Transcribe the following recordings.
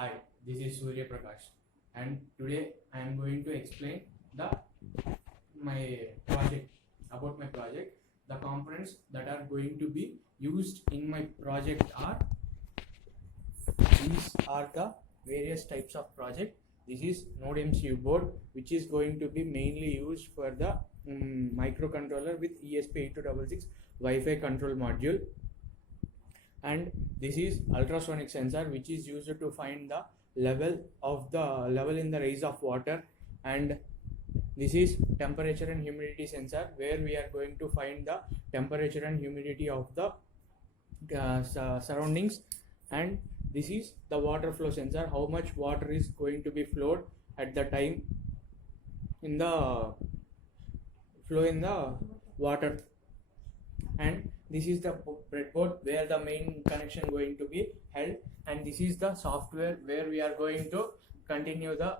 Hi, this is Surya Prakash, and today I am going to explain my project about my project. The components that are going to be used in my project are these are the various types of project. This is NodeMCU board, which is going to be mainly used for the microcontroller with ESP8266 Wi-Fi control module. And this is ultrasonic sensor, which is used to find the level in the rise of water. And this is temperature and humidity sensor, where we are going to find the temperature and humidity of the surroundings. And this is the water flow sensor, how much water is going to be flowed at the time in the flow in the water. And this is the breadboard where the main connection going to be held, and this is the software where we are going to continue the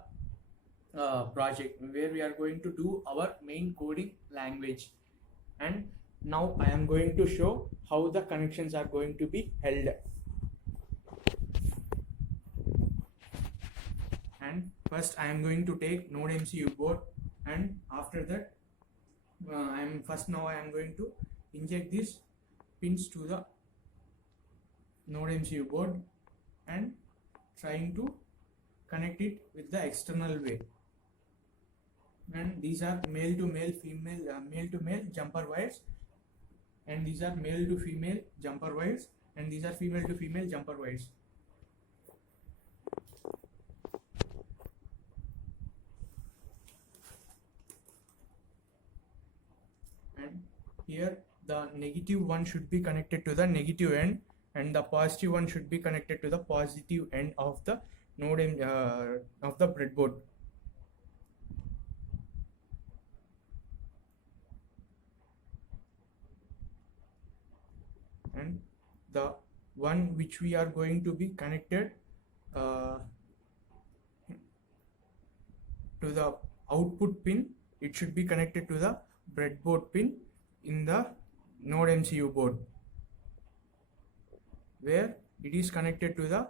project, where we are going to do our main coding language. And now I am going to show how the connections are going to be held. And first I am going to take NodeMCU board, and after that I am going to inject these pins to the NodeMCU board and trying to connect it with the external way. And these are male to male jumper wires, and these are male to female jumper wires, and these are female to female jumper wires. And here the negative one should be connected to the negative end, and the positive one should be connected to the positive end of the of the breadboard. And the one which we are going to be connected to the output pin, it should be connected to the breadboard pin in the NodeMCU board, where it is connected to the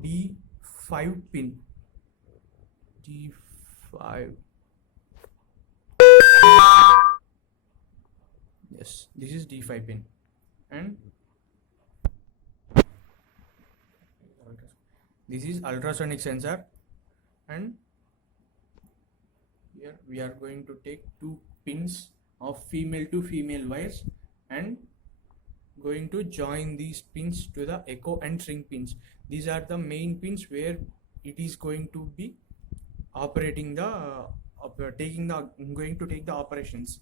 D5 pin. D5. Yes, this is D5 pin. And this is ultrasonic sensor, and here we are going to take two pins of female to female wires and going to join these pins to the echo and shrink pins. These are the main pins where it is going to be operating the going to take the operations.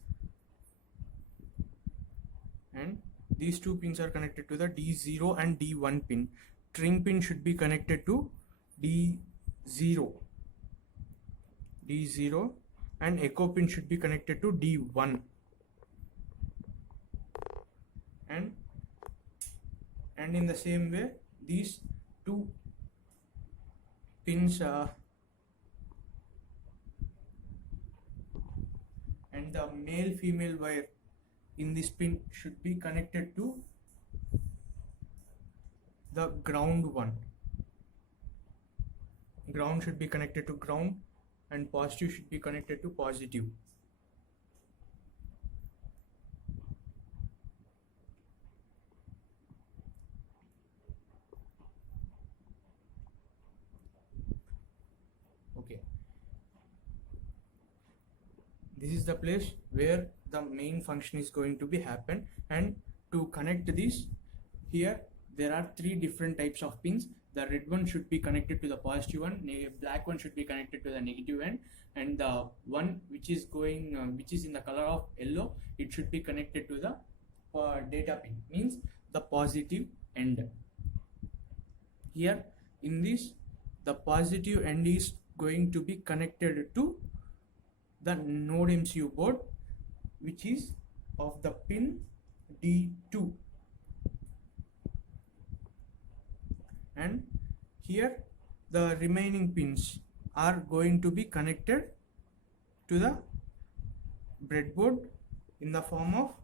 And these two pins are connected to the D0 and D1 pin. Shrink pin should be connected to D0, and echo pin should be connected to D1. And in the same way, these two pins and the male female wire in this pin should be connected to the ground one. Ground should be connected to ground, and positive should be connected to positive. Okay, this is the place where the main function is going to be happen. And to connect this, here there are three different types of pins. The red one should be connected to the positive one, black one should be connected to the negative end, and the one which is in the color of yellow, it should be connected to the data pin, means the positive end. Here in this, the positive end is going to be connected to the NodeMCU board, which is of the pin D2. And here the remaining pins are going to be connected to the breadboard in the form of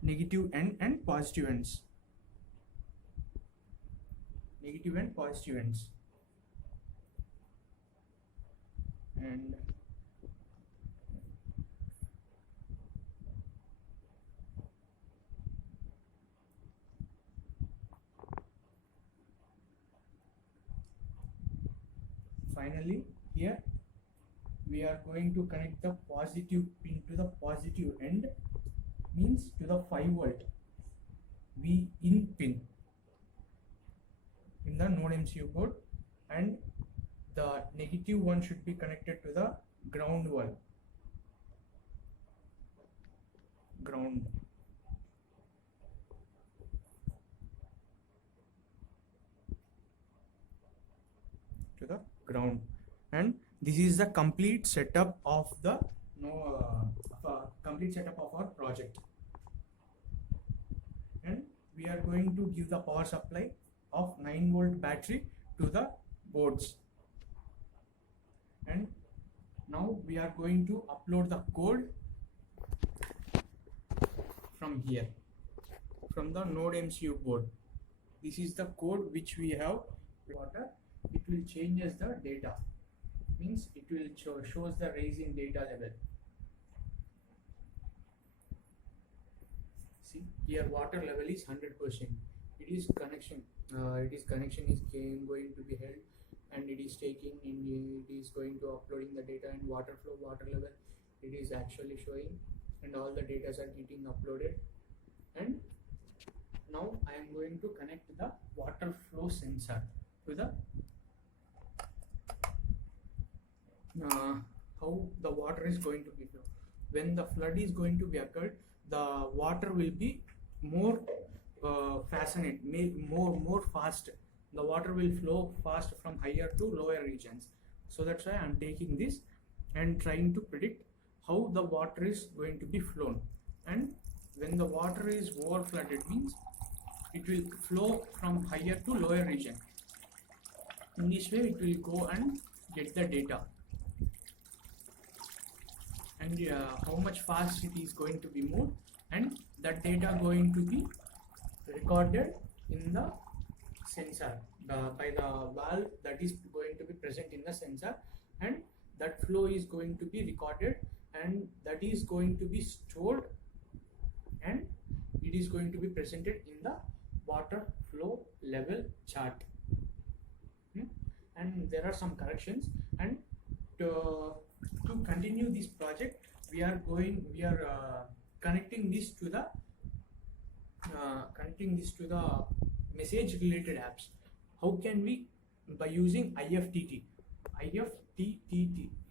negative end and positive ends. Negative and positive ends. and finally here we are going to connect the positive pin to the positive end, means to the 5V V in pin in the node MCU board, and the negative one should be connected to the ground one, ground. To the ground, and this is the complete setup of the complete setup of our project. And we are going to give the power supply of 9V battery to the boards, and now we are going to upload the code from here, from the node MCU board. This is the code which we have water. It will changes the data, means it will shows the raising data level. See here, water level is 100%. It is connection is going to be held, and it is taking in, it is going to uploading the data, and water flow, water level, it is actually showing, and all the data are getting uploaded. And now I am going to connect the water flow sensor to the how the water is going to be flow. When the flood is going to be occurred, the water will be more more fast. The water will flow fast from higher to lower regions. So that's why I'm taking this and trying to predict how the water is going to be flown. And when the water is over flooded, means it will flow from higher to lower region. In this way it will go and get the data, and how much fast it is going to be moved, and that data going to be recorded in the sensor by the valve that is going to be present in the sensor, and that flow is going to be recorded, and that is going to be stored, and it is going to be presented in the water flow level chart. And there are some corrections, and to continue this project we are connecting this to the message related apps. How can we? By using IFTT,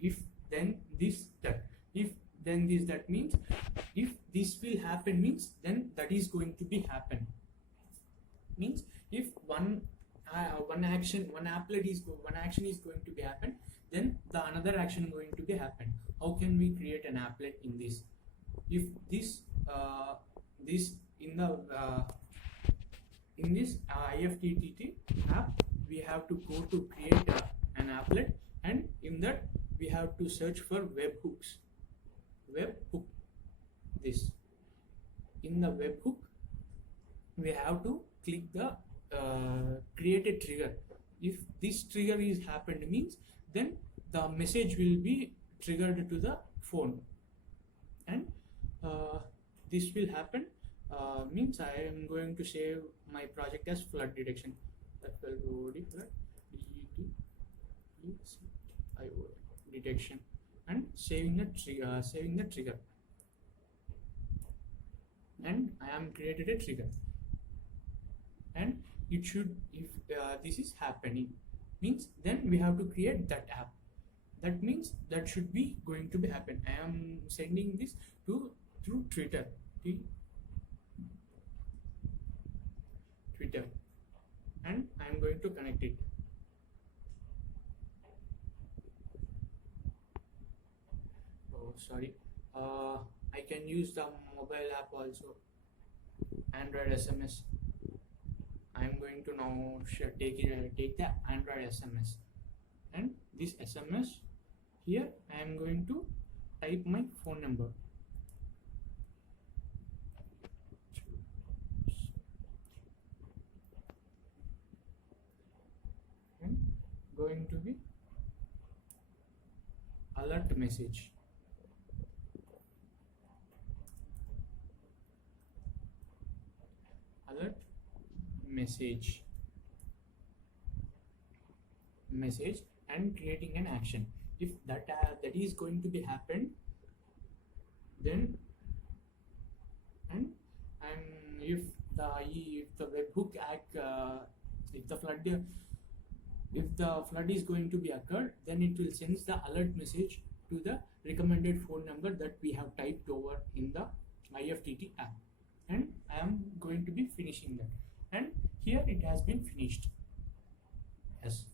if then this that, if then this that, means if this will happen, means then that is going to be happen, means if one action is going to be happen, then the another action going to be happen. How can we create an applet in this? If this in this IFTTT app, we have to go to create an applet, and in that we have to search for webhooks. Webhook. This in the webhook we have to click the create a trigger. If this trigger is happened, means then the message will be triggered to the phone, and this will happen. Means I am going to save my project as flood detection. That will be flood detection, and saving the trigger, and I am created a trigger, and it should, if this is happening, means then we have to create that app. That means that should be going to be happen. I am sending this through Twitter, and I am going to connect it. Oh, sorry. I can use the mobile app also, Android SMS. I am going to now take the Android SMS, and this SMS here I am going to type my phone number. And going to be alert message. Alert message and creating an action. If that is going to be happened, then and if the webhook if the flood is going to be occurred, then it will send the alert message to the recommended phone number that we have typed over in the IFTT app. And I am going to be finishing that, and here it has been finished. Yes,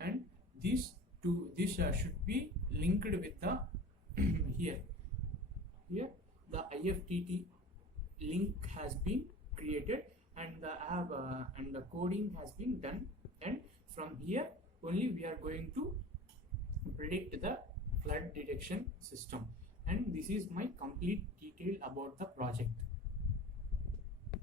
and this should be linked with the here the IFTT link has been created, and the app and the coding has been done, and from here only we are going to predict the flood detection system. And this is my complete detail about the project.